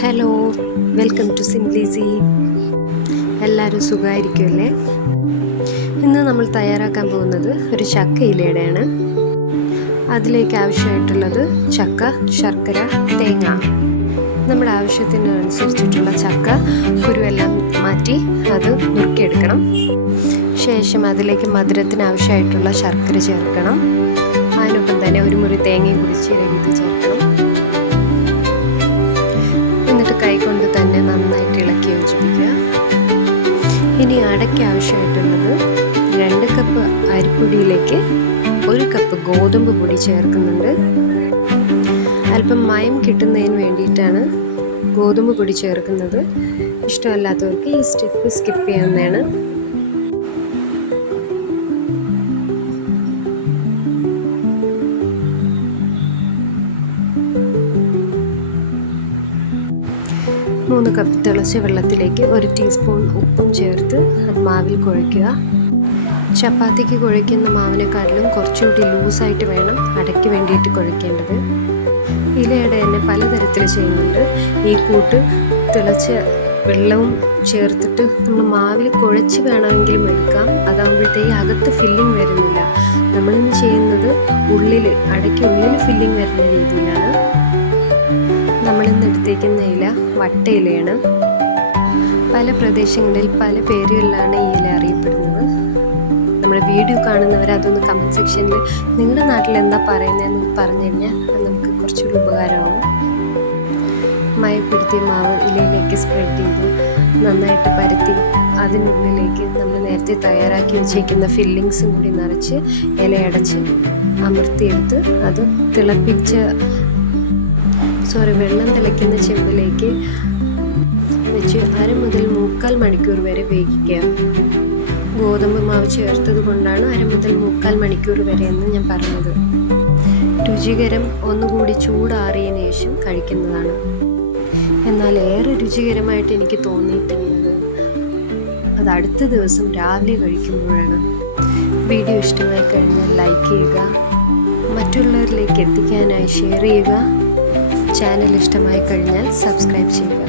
Hello, welcome to സിംപ്ലിസി. എല്ലാവരും സുഖമായിരിക്കുമല്ലേ? ഇന്ന് നമ്മൾ തയ്യാറാക്കാൻ പോകുന്നത് ഒരു ചക്ക ഇലയുടെയാണ്. അതിലേക്ക് ആവശ്യമായിട്ടുള്ളത് ചക്ക, ശർക്കര, തേങ്ങ. നമ്മുടെ ആവശ്യത്തിനനുസരിച്ചിട്ടുള്ള ചക്ക കുരുവെല്ലാം മാറ്റി അത് നുറുക്കിയെടുക്കണം. ശേഷം അതിലേക്ക് മധുരത്തിന് ആവശ്യമായിട്ടുള്ള ശർക്കര ചേർക്കണം. അതിനൊപ്പം തന്നെ ഒരു മുറി തേങ്ങയും കൂടി ചിരകിയിട്ട് ചേർക്കണം. എന്നിട്ട് കൈകൊണ്ട് തന്നെ നന്നായിട്ട് ഇളക്കി യോജിപ്പിക്കുക. ഇനി അടയ്ക്ക് ആവശ്യമായിട്ടുള്ളത് 2 കപ്പ് അരിപ്പൊടിയിലേക്ക് 1 കപ്പ് ഗോതമ്പ് പൊടി ചേർക്കുന്നുണ്ട്. അല്പം മയം കിട്ടുന്നതിന് വേണ്ടിയിട്ടാണ് ഗോതമ്പ് പൊടി ചേർക്കുന്നത്. ഇഷ്ടമല്ലാത്തവർക്ക് ഈ സ്റ്റെപ്പ് സ്കിപ്പ് ചെയ്യാവുന്നതാണ്. മൂന്ന് കപ്പ് തിളച്ച വെള്ളത്തിലേക്ക് 1 ടീസ്പൂൺ ഉപ്പും ചേർത്ത് അത് മാവിൽ കുഴയ്ക്കുക. ചപ്പാത്തിക്ക് കുഴയ്ക്കുന്ന മാവിനെക്കാട്ടിലും കുറച്ചുകൂടി ലൂസായിട്ട് വേണം അടയ്ക്ക് വേണ്ടിയിട്ട് കുഴയ്ക്കേണ്ടത്. ഇലയുടെ തന്നെ പലതരത്തിൽ ചെയ്യുന്നുണ്ട്. ഈ കൂട്ട് തിളച്ച വെള്ളവും ചേർത്തിട്ട് നമ്മൾ മാവിൽ കുഴച്ച് വേണമെങ്കിലും എടുക്കാം. അതാകുമ്പോഴത്തേക്ക് അകത്ത് ഫില്ലിങ് വരുന്നില്ല. നമ്മളിന്ന് ചെയ്യുന്നത് അടയ്ക്ക് ഉള്ളിൽ ഫില്ലിങ് വരുന്ന രീതിയിലാണ്. നമ്മളിന്ന് എടുത്തേക്കുന്ന ഇല വട്ടയിലയാണ്. പല പ്രദേശങ്ങളിൽ പല പേരുകളിലാണ് ഈ ഇല അറിയപ്പെടുന്നത്. നമ്മുടെ വീഡിയോ കാണുന്നവർ അതൊന്ന് കമൻറ്റ് സെക്ഷനിൽ നിങ്ങളുടെ നാട്ടിൽ എന്താ പറയുന്നതെന്ന് പറഞ്ഞു കഴിഞ്ഞാൽ അത് നമുക്ക് കുറച്ചുകൂടി ഉപകാരമാകും. മയപ്പെടുത്തിയ മാവ് ഇലയിലേക്ക് സ്പ്രെഡ് ചെയ്ത് നന്നായിട്ട് പരത്തി അതിനുള്ളിലേക്ക് നമ്മൾ നേരത്തെ തയ്യാറാക്കി വെച്ചേക്കുന്ന ഫില്ലിങ്സും കൂടി നിറച്ച് ഇലയടച്ച് അമർത്തിയെടുത്ത് അത് വെള്ളം തിളയ്ക്കുന്ന ചെമ്പിലേക്ക് വെച്ച് 1/2 മുതൽ 3/4 മണിക്കൂർ വരെ വേവിക്കുക. ഗോതമ്പ് മാവ് ചേർത്തത് കൊണ്ടാണ് 1/2 മുതൽ 3/4 മണിക്കൂർ വരെ എന്ന് ഞാൻ പറഞ്ഞത്. രുചികരം ഒന്നുകൂടി ചൂടാറിയതിനു ശേഷം കഴിക്കുന്നതാണ്. എന്നാൽ ഏറെ രുചികരമായിട്ട് എനിക്ക് തോന്നിയിട്ടുള്ളത് അത് അടുത്ത ദിവസം രാവിലെ കഴിക്കുമ്പോഴാണ്. വീഡിയോ ഇഷ്ടമായി കഴിഞ്ഞാൽ ലൈക്ക് ചെയ്യുക, മറ്റുള്ളവരിലേക്ക് എത്തിക്കാനായി ഷെയർ ചെയ്യുക. ചാനൽ ഇഷ്ടമായി കഴിഞ്ഞാൽ സബ്സ്ക്രൈബ് ചെയ്യുക.